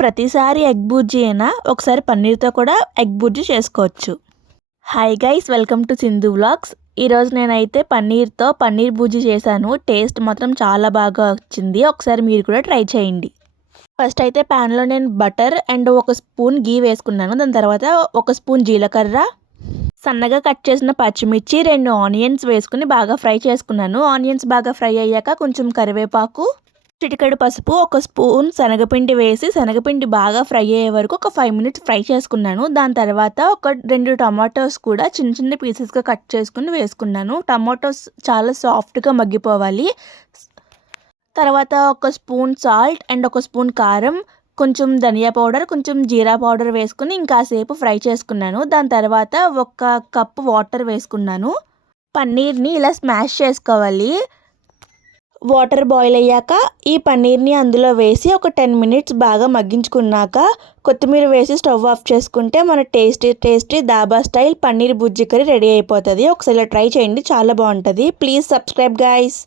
ప్రతిసారి ఎగ్ బుర్జీ అయినా ఒకసారి పన్నీర్తో కూడా ఎగ్ బుర్జీ చేసుకోవచ్చు. Hi guys, welcome to Sindhu vlogs. ఈరోజు నేనైతే పన్నీర్తో పన్నీర్ బుర్జీ చేశాను. టేస్ట్ మాత్రం చాలా బాగా వచ్చింది. ఒకసారి మీరు కూడా ట్రై చేయండి. ఫస్ట్ అయితే ప్యాన్లో నేను బటర్ అండ్ 1 స్పూన్ గీ వేసుకున్నాను. దాని తర్వాత 1 స్పూన్ జీలకర్ర, సన్నగా కట్ చేసిన పచ్చిమిర్చి, 2 ఆనియన్స్ వేసుకుని బాగా ఫ్రై చేసుకున్నాను. ఆనియన్స్ బాగా ఫ్రై అయ్యాక కొంచెం కరివేపాకు, చిటికెడు పసుపు, 1 స్పూన్ శనగపిండి వేసి శనగపిండి బాగా ఫ్రై అయ్యే వరకు ఒక 5 మినిట్స్ ఫ్రై చేసుకున్నాను. దాని తర్వాత 2 టమాటోస్ కూడా చిన్న చిన్న పీసెస్గా కట్ చేసుకుని వేసుకున్నాను. టమాటోస్ చాలా సాఫ్ట్గా మగ్గిపోవాలి. తర్వాత 1 స్పూన్ సాల్ట్ అండ్ 1 స్పూన్ కారం, కొంచెం ధనియా పౌడర్, కొంచెం జీరా పౌడర్ వేసుకుని ఇంకాసేపు ఫ్రై చేసుకున్నాను. దాని తర్వాత 1 కప్పు వాటర్ వేసుకున్నాను. పన్నీర్ని ఇలా స్మాష్ చేసుకోవాలి. వాటర్ బాయిల్ అయ్యాక ఈ పన్నీర్ని అందులో వేసి ఒక 10 మినిట్స్ బాగా మగ్గించుకున్నాక కొత్తిమీర వేసి స్టవ్ ఆఫ్ చేసుకుంటే మన tasty dhaba style paneer bhurji curry ready అయిపోతుంది. ఒకసారి ట్రై చేయండి, చాలా బాగుంటుంది. Please subscribe guys.